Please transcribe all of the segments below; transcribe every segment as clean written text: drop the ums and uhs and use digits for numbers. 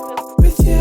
with you.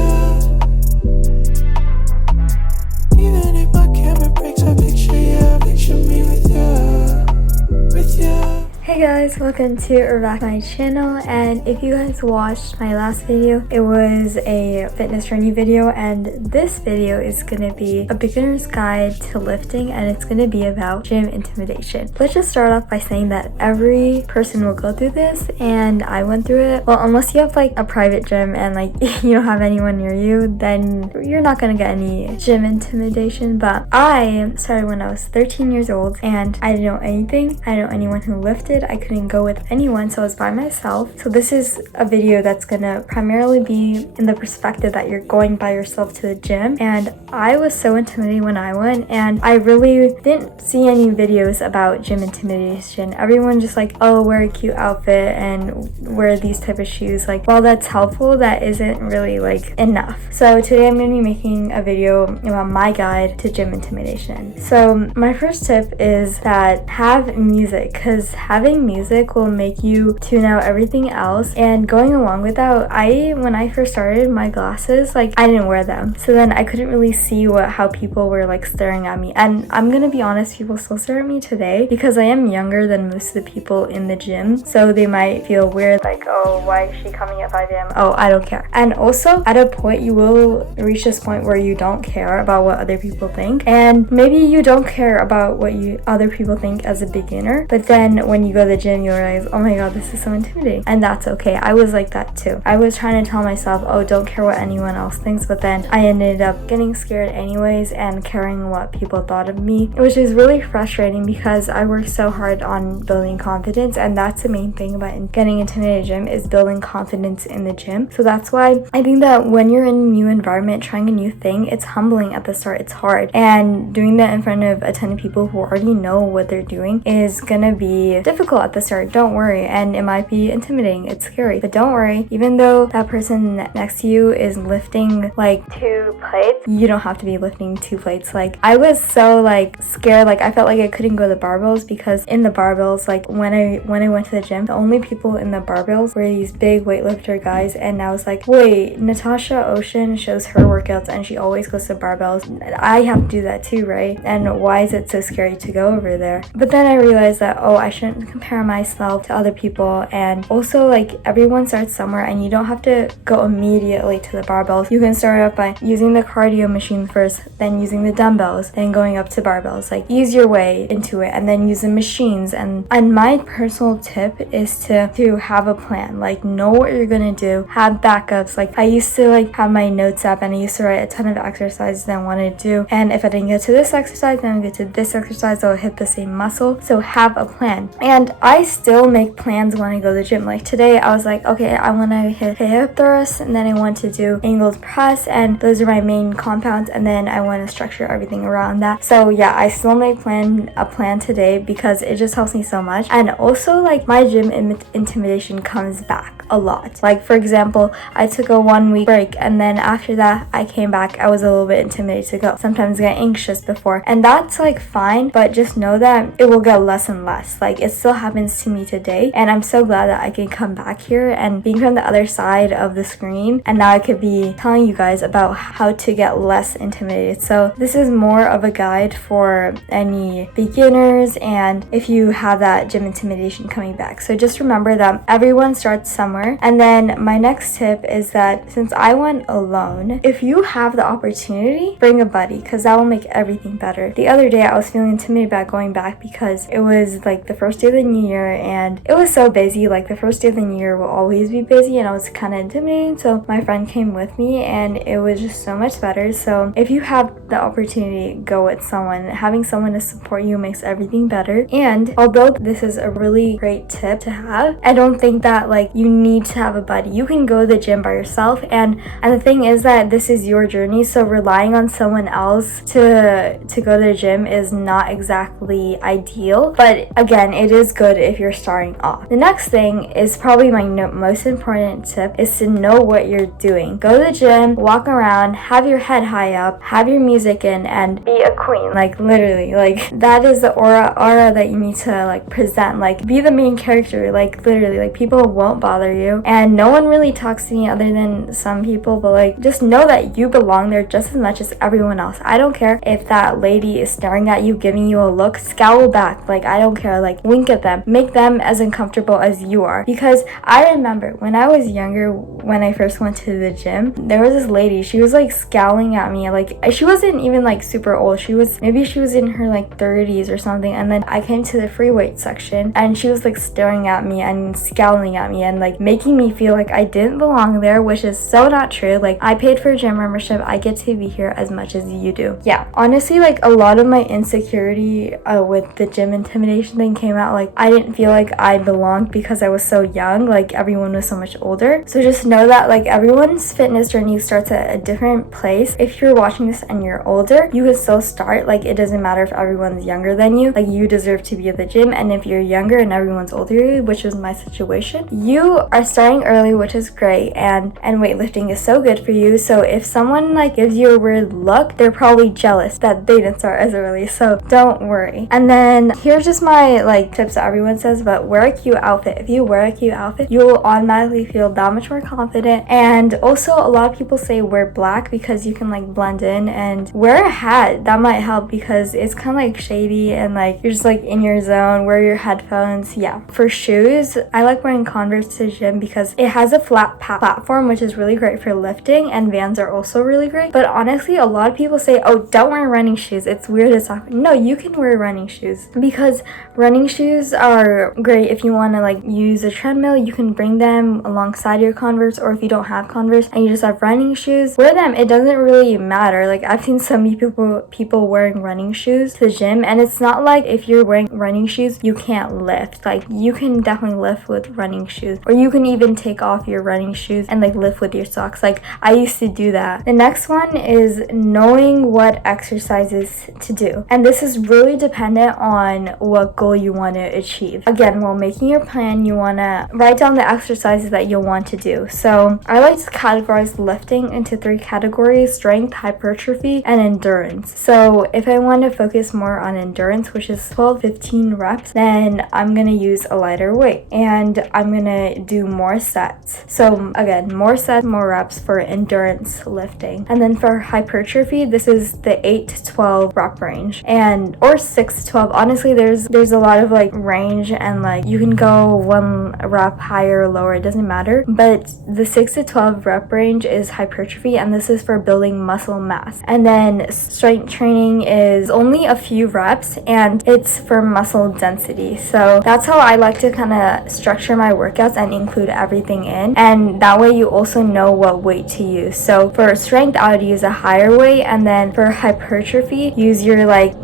Even if my camera breaks, I picture you, picture me with you, with you. Hey guys, welcome to or back to my channel, and if you guys watched my last video, it was a fitness journey video, and this video is gonna be a beginner's guide to lifting, and it's gonna be about gym intimidation. Let's just start off by saying that every person will go through this, and I went through it. Well, unless you have like a private gym and like you don't have anyone near you, then you're not gonna get any gym intimidation. But I started when I was 13 years old, and I didn't know anything. I didn't know anyone who lifted. I couldn't go with anyone, so I was by myself. So this is a video that's gonna primarily be in the perspective that you're going by yourself to the gym, and I was so intimidated when I went, and I really didn't see any videos about gym intimidation. Everyone just like, oh, wear a cute outfit and wear these type of shoes. Like, while that's helpful, that isn't really like enough. So today I'm gonna be making a video about my guide to gym intimidation. So my first tip is that have music, because having music will make you tune out everything else. And going along with that, when I first started, my glasses, like, I didn't wear them, so then I couldn't really see how people were like staring at me. And I'm gonna be honest, people still stare at me today because I am younger than most of the people in the gym, so they might feel weird, like, oh, why is she coming at 5 a.m? Oh, I don't care. And also, at a point, you will reach this point where you don't care about what other people think, and maybe you don't care about what other people think as a beginner, but then when you go to the gym, you realize, oh my god, this is so intimidating. And that's okay. I was like that too. I was trying to tell myself, oh, don't care what anyone else thinks, but then I ended up getting scared anyways and caring what people thought of me, which is really frustrating because I worked so hard on building confidence, and that's the main thing about getting into the gym, is building confidence in the gym. So that's why I think that when you're in a new environment, trying a new thing, it's humbling at the start. It's hard, and doing that in front of a ton of people who already know what they're doing is gonna be difficult at the start. Don't worry, and it might be intimidating, it's scary, but don't worry. Even though that person next to you is lifting like 2 plates, you don't have to be lifting 2 plates. Like, I was so like scared, like I felt like I couldn't go to the barbells, because in the barbells, like when I went to the gym, the only people in the barbells were these big weightlifter guys, and I was like, wait, Natasha Ocean shows her workouts and she always goes to barbells, I have to do that too, right? And why is it so scary to go over there? But then I realized that, oh, I shouldn't compare myself to other people, and also like everyone starts somewhere, and you don't have to go immediately to the barbells. You can start off by using the cardio machine first, then using the dumbbells, then going up to barbells. Like, ease your way into it, and then use the machines. And my personal tip is to have a plan. Like, know what you're gonna do, have backups. Like, I used to like have my notes app, and I used to write a ton of exercises that I wanted to do, and if I didn't get to this exercise, then I'll get to this exercise, I'll hit the same muscle. So have a plan. And I still make plans when I go to the gym. Like today, I was like, okay, I want to hit hip thrust, and then I want to do angled press, and those are my main compounds, and then I want to structure everything around that. So yeah, I still make a plan today because it just helps me so much. And also, like, my gym intimidation comes back a lot. Like, for example, I took a 1-week break, and then after that I came back, I was a little bit intimidated to go. Sometimes I get anxious before, and that's like fine, but just know that it will get less and less. Like, it still happens to me today, and I'm so glad that I can come back here and being from the other side of the screen, and now I could be telling you guys about how to get less intimidated. So this is more of a guide for any beginners, and if you have that gym intimidation coming back. So just remember that everyone starts somewhere. And then my next tip is that since I went alone, if you have the opportunity, bring a buddy, because that will make everything better. The other day I was feeling intimidated about going back because it was like the first day of the new year, and it was so busy. Like, the first day of the new year will always be busy, and I was kind of intimidating, so my friend came with me, and it was just so much better. So if you have the opportunity, go with someone. Having someone to support you makes everything better. And although this is a really great tip to have, I don't think that like you need to have a buddy. You can go to the gym by yourself, and the thing is that this is your journey, so relying on someone else to go to the gym is not exactly ideal, but again, it is good if you're starting off. The next thing is probably my most important tip, is to know what you're doing. Go to the gym, walk around, have your head high up, have your music in, and be a queen. Like, literally, like, that is the aura that you need to like present. Like, be the main character. Like, literally, like, people won't bother you you, and no one really talks to me other than some people, but like just know that you belong there just as much as everyone else. I don't care if that lady is staring at you, giving you a look, scowl back. Like, I don't care. Like, wink at them, make them as uncomfortable as you are. Because I remember when I was younger, when I first went to the gym, there was this lady, she was like scowling at me. Like, she wasn't even like super old, she was in her like 30s or something. And then I came to the free weight section and she was like staring at me and scowling at me and like making me feel like I didn't belong there, which is so not true. Like, I paid for a gym membership, I get to be here as much as you do. Yeah, honestly, like a lot of my insecurity with the gym intimidation thing came out. Like, I didn't feel like I belonged because I was so young, like everyone was so much older. So just know that like everyone's fitness journey starts at a different place. If you're watching this and you're older, you can still start. Like, it doesn't matter if everyone's younger than you, like you deserve to be at the gym. And if you're younger and everyone's older, which was my situation, you are starting early, which is great, and weightlifting is so good for you. So if someone like gives you a weird look, they're probably jealous that they didn't start as early, so don't worry. And then here's just my like tips that everyone says, but wear a cute outfit. If you wear a cute outfit, you'll automatically feel that much more confident. And also, a lot of people say wear black because you can like blend in, and wear a hat. That might help because it's kind of like shady and like you're just like in your zone. Wear your headphones. Yeah. For shoes, I like wearing Converse to the gym because it has a flat platform, which is really great for lifting, and Vans are also really great. But honestly, a lot of people say, oh, don't wear running shoes, it's weird to talk. No, you can wear running shoes because running shoes are great if you want to like use a treadmill. You can bring them alongside your Converse, or if you don't have Converse and you just have running shoes, wear them. It doesn't really matter. Like, I've seen so many people wearing running shoes to the gym, and it's not like if you're wearing running shoes you can't lift. Like, you can definitely lift with running shoes, or you can even take off your running shoes and like lift with your socks. Like, I used to do that. The next one is knowing what exercises to do, and this is really dependent on what goal you want to achieve. Again, while making your plan, you want to write down the exercises that you'll want to do. So I like to categorize lifting into 3 categories: strength, hypertrophy, and endurance. So if I want to focus more on endurance, which is 12-15 reps, then I'm gonna use a lighter weight and I'm gonna do more sets. So again, more sets, more reps for endurance lifting. And then for hypertrophy, this is the 8 to 12 rep range, and or 6 to 12. Honestly, there's a lot of like range, and like you can go 1 rep higher or lower, it doesn't matter. But the 6 to 12 rep range is hypertrophy, and this is for building muscle mass. And then strength training is only a few reps and it's for muscle density. So that's how I like to kind of structure my workouts and include everything in, and that way you also know what weight to use. So for strength, I would use a higher weight, and then for hypertrophy, use your like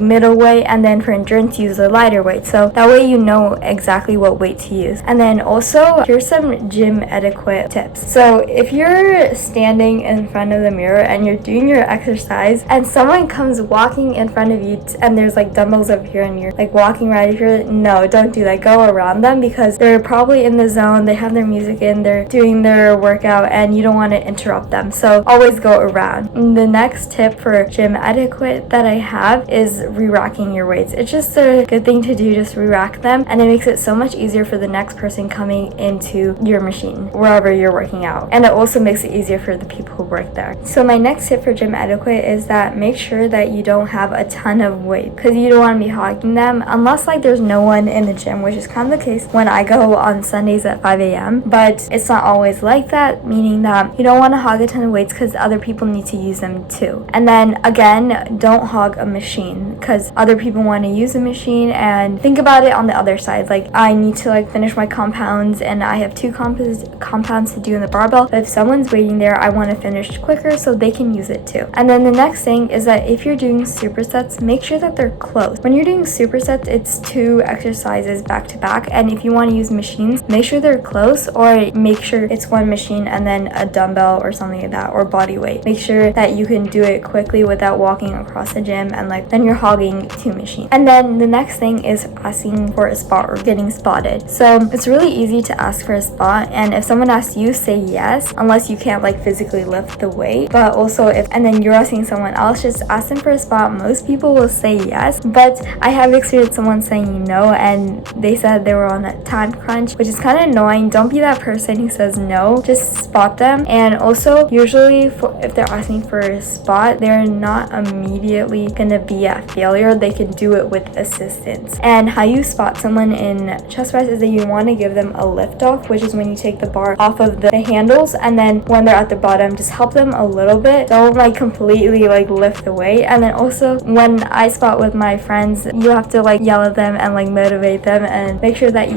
middle weight, and then for endurance, use a lighter weight. So that way you know exactly what weight to use. And then also, here's some gym etiquette tips. So if you're standing in front of the mirror and you're doing your exercise and someone comes walking in front of you and there's like dumbbells over here and you're like walking right here, no, don't do that. Go around them because they're probably in the zone, they have their music in, they're doing their workout, and you don't want to interrupt them. So always go around. And the next tip for gym etiquette that I have is re-racking your weights. It's just a good thing to do, just re-rack them, and it makes it so much easier for the next person coming into your machine wherever you're working out, and it also makes it easier for the people who work there. So my next tip for gym etiquette is that make sure that you don't have a ton of weight, because you don't want to be hogging them unless like there's no one in the gym, which is kind of the case when I go on Sundays at 5 a.m. But it's not always like that, meaning that you don't want to hog a ton of weights because other people need to use them too. And then again, don't hog a machine because other people want to use a machine. And think about it on the other side, like I need to like finish my compounds and I have 2 compounds to do in the barbell, but if someone's waiting there, I want to finish quicker so they can use it too. And then the next thing is that if you're doing supersets, make sure that they're close. When you're doing supersets, it's 2 exercises back to back, and if you want to use machines, make sure they're close, or make sure it's 1 machine and then a dumbbell or something like that, or body weight. Make sure that you can do it quickly without walking across the gym and like then you're hogging 2 machines. And then the next thing is asking for a spot or getting spotted. So it's really easy to ask for a spot, and if someone asks ask you, say yes, unless you can't like physically lift the weight. But also and then you're asking someone else, just ask them for a spot. Most people will say yes, but I have experienced someone saying no and they said they were on a time crunch, which is kind of annoying. Don't be that person who says no, just spot them. And also usually if they're asking for a spot, they're not immediately gonna be at failure. They can do it with assistance. And how you spot someone in chest press is that you want to give them a lift off, which is when you take the bar off of the handles, and then when they're at the bottom, just help them a little bit. Don't like completely like lift the weight. And then also when I spot with my friends, you have to like yell at them and like motivate them and make sure that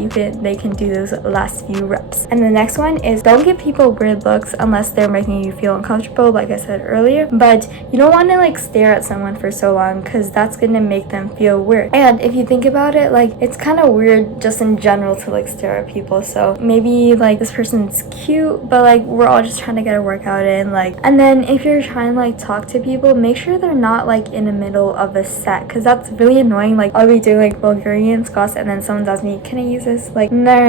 they can do those last few reps. And the next one is don't give people weird looks unless they're making you feel uncomfortable, like I said earlier. But you don't want to like stare at someone for so long because that's gonna make them feel weird. And if you think about it, like it's kind of weird just in general to like stare at people. So maybe like this person's cute, but like we're all just trying to get a workout in, like. And then if you're trying to like talk to people, make sure they're not like in the middle of a set, because that's really annoying. Like I'll be doing like Bulgarian squats and then someone's asking me, can I use this? Like no.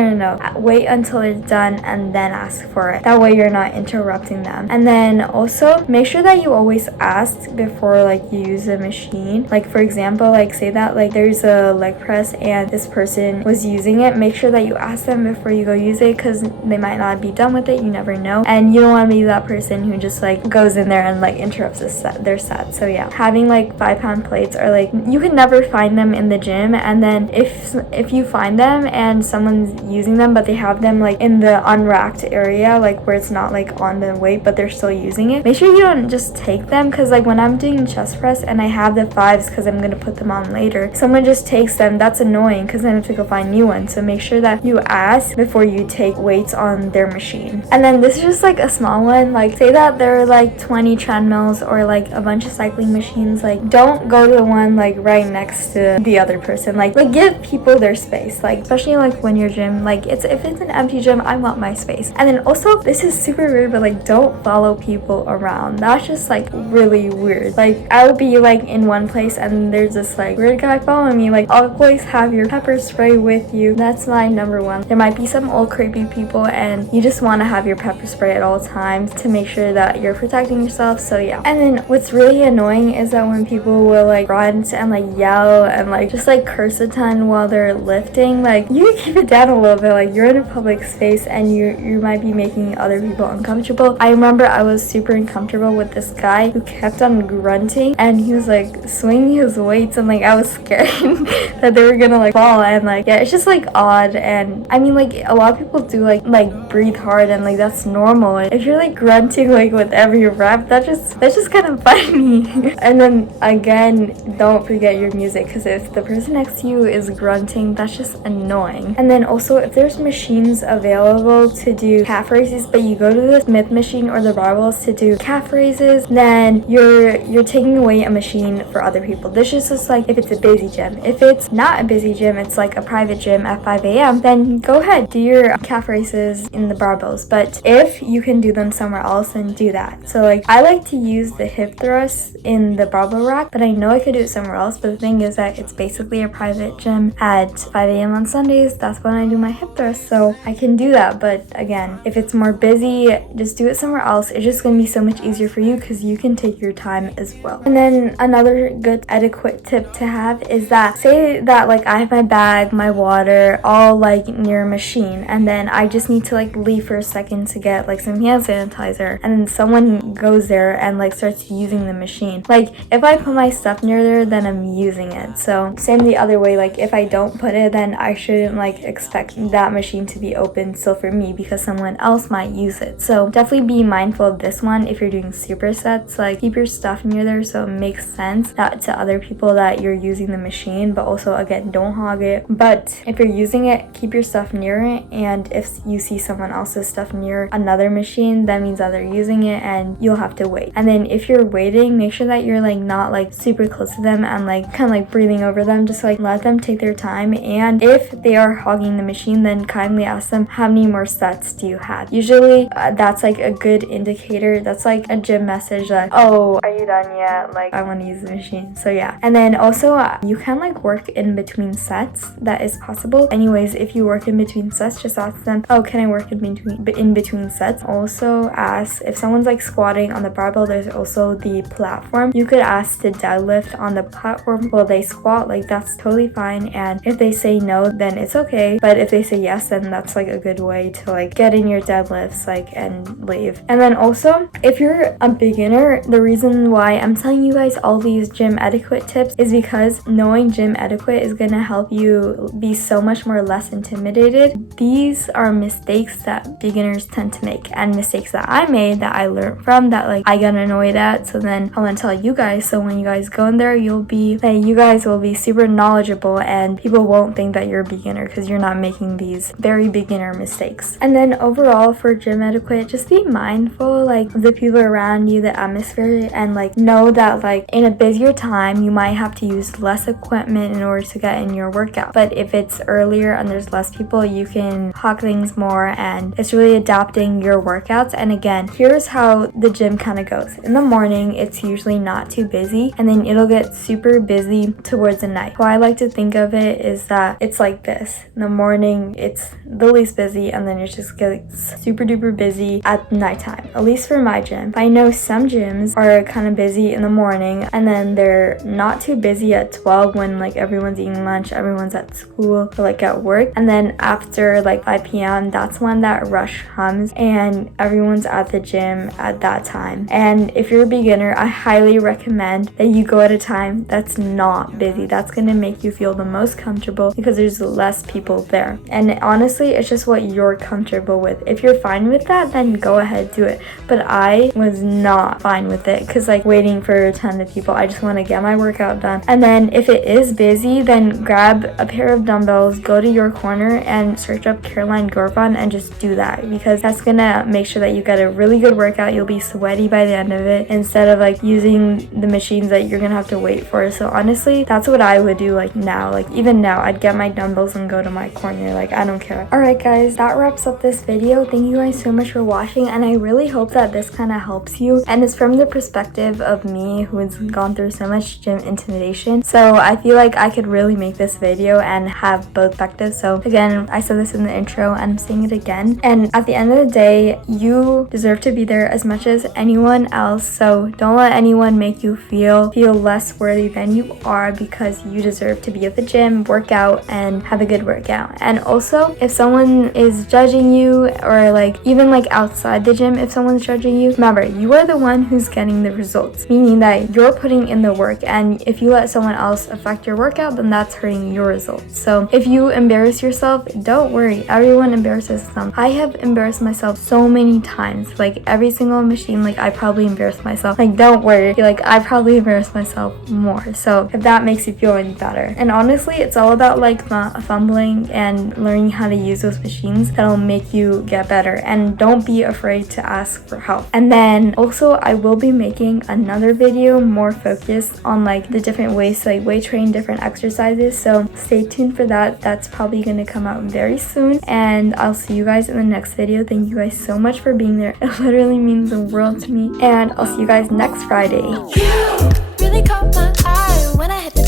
Wait until they're done and then ask for it. That way you're not interrupting them. And then also make sure that you always ask before like you use the machine. Like for example, like say that like there's a leg press and this person was using it, make sure that you ask them before you go use it, because they might not be done with it. You never know, and you don't want to be that person who just like goes in there and like interrupts their set. So yeah, having like 5-pound plates, or like you can never find them in the gym, and then if you find them and someone's using them but they have them like in the unracked area, like where it's not like on the weight but they're still using it, make sure you don't just take them, because like when I'm doing chest press and I have the 5s because I'm gonna put them on later, someone just takes them, that's annoying because then I have to go find new ones. So make sure that you ask before you take weights on their machine. And then this is just like a small one, like say that there are like 20 treadmills or like a bunch of cycling machines, like don't go to the one like right next to the other person. Like give people their space, like especially like when you're gym, like if it's an empty gym, I want my space. And then also, this is super weird, but like don't follow people around. That's just like really weird. Like I would be like in one place and there's this like weird guy following me. Like always have your pepper spray with you. That's my number one. There might be some old creepy people and you just want to have your pepper spray at all times to make sure that you're protecting yourself. So yeah. And then what's really annoying is that when people will like grunt and like yell and like just like curse a ton while they're lifting, like you can keep it down a little bit. Like you're in a public space and you might be making other people uncomfortable. I remember I was super uncomfortable with this guy who kept on grunting and he was like swinging his weights, and like I was scared that they were gonna like fall. And like yeah, it's just like odd. And I mean like a lot of people do like breathe hard and like that's normal. If you're like grunting like with every rep, that's just kind of funny. And then again, don't forget your music, because if the person next to you is grunting, that's just annoying. And then also if there's machines available to do calf raises, but you go to the Smith machine or the barbells to do calf raises, then you're taking away a machine for other people. This is just like if it's a busy gym. If it's not a busy gym, it's like a private gym at 5 a.m, then go ahead, do your calf raises in the barbells. But if you can do them somewhere else, then do that. So like I like to use the hip thrusts in the barbell rack, but I know I could do it somewhere else. But the thing is that it's basically a private gym at 5 a.m on Sundays. That's when I do my hip thrusts, so I can do that. But again, if it's more busy, just do it somewhere else. It's just gonna be so much easier for you because you can take your time as well. And then another good etiquette tip to have is that say that like I have my bag, my water all like near a machine, and then I just need to like leave for a second to get like some hand sanitizer, and then someone goes there and like starts using the machine. Like if I put my stuff near there, then I'm using it. So same the other way, like if I don't put it, then I shouldn't like expect that machine to be open still for me because someone else might use it. So definitely be mindful of this one if you're doing supersets. Like keep your stuff near there so it makes sense that to other people that you're using the machine, but also again, don't hog it. But if you're using it, keep your stuff near it, and if you see someone else's stuff near another machine, that means that they're using it and you'll have to wait. And then if you're waiting, make sure that you're like not like super close to them and like kind of like breathing over them. Just like let them take their time, and if they are hogging the machine, then kindly ask them, how many more sets do you have? Usually that's like a good indicator. That's like a gym message that, oh, are you done yet? Like I want to use the machine. So yeah. And then also you can like work in between sets. That is possible. Anyways, if you work in between sets, just ask them, oh, can I work in in between sets. Also ask if someone's like squatting on the barbell, there's also the platform. You could ask to deadlift on the platform while they squat, like that's totally fine. And if they say no, then it's okay, but if they say yes, then that's like a good way to like get in your deadlifts like and leave. And then also, if you're a beginner, the reason why I'm telling you guys all these gym etiquette tips is because knowing gym etiquette is gonna help you be so much more less intimidated. These are mistakes that beginners tend to make, and mistakes that I made that I learned from, that like I got annoyed at. So then I want to tell you guys, so when you guys go in there, you guys will be super knowledgeable and people won't think that you're a beginner because you're not making these very beginner mistakes. And then overall for gym etiquette, just be mindful like of the people around you, the atmosphere, and like know that like in a busier time you might have to use less equipment in order to get in your workout, but if it's earlier and there's less people, you can hawk things more, and it's really adapting your workouts. And again, here's how the gym kind of goes. In the morning it's usually not too busy, and then it'll get super busy towards the night. How I like to think of it is that it's like this: in the morning it's the least busy, and then it just gets super duper busy at nighttime, at least for my gym. I know some gyms are kind of busy in the morning, and then they're not too busy at 12 when like everyone's eating lunch, everyone's at school or like at work, and then after like 5 p.m. that's when that rush comes and everyone's at the gym at that time. And if you're a beginner, I highly recommend that you go at a time that's not busy. That's gonna make you feel the most comfortable because there's less people there, and honestly it's just what you're comfortable with. If you're fine with that, then go ahead, do it. But I was not fine with it because like waiting for a ton of people, I just want to get my workout done. And then if it is busy, then grab a pair of dumbbells, go to your corner and search up Caroline Gorfon and just do that, because that's gonna make sure that you get a really good workout. You'll be sweaty by the end of it instead of like using the machines that you're gonna have to wait for. So honestly, that's what I would do. Like now, like even now, I'd get my dumbbells and go to my corner. Like I don't care. Alright guys, that wraps up this video. Thank you guys so much for watching, and I really hope that this kind of helps you, and it's from the perspective of me who has gone through so much gym intimidation. So I feel like I could really make this video and have both perspectives. So again, I said this in the intro and I'm saying it again, and at the end of the day, you deserve to be there as much as anyone else. So don't let anyone make you feel less worthy than you are, because you deserve to be at the gym, work out, and have a good workout. And also, if someone is judging you, or like even like outside the gym, if someone's judging you, remember you are the one who's getting the results, meaning that you're putting in the work, and if you let someone else affect your workout, then that's hurting your results. So if you embarrass yourself, don't worry, everyone embarrasses them. I have embarrassed myself so many times, like every single machine, like I probably embarrassed myself. Like don't worry, like I probably embarrassed myself more. So if that makes you feel any better. And honestly, it's all about like fumbling and learning how to use those machines that'll make you get better, and don't be afraid to ask for help. And then also I will be making another video more focused on like the different ways to like weight train different exercises, so stay tuned for that. That's probably going to come out very soon, and I'll see you guys in the next video. Thank you guys so much for being there. It literally means the world to me, and I'll see you guys next Friday. You really caught my eye when I hit the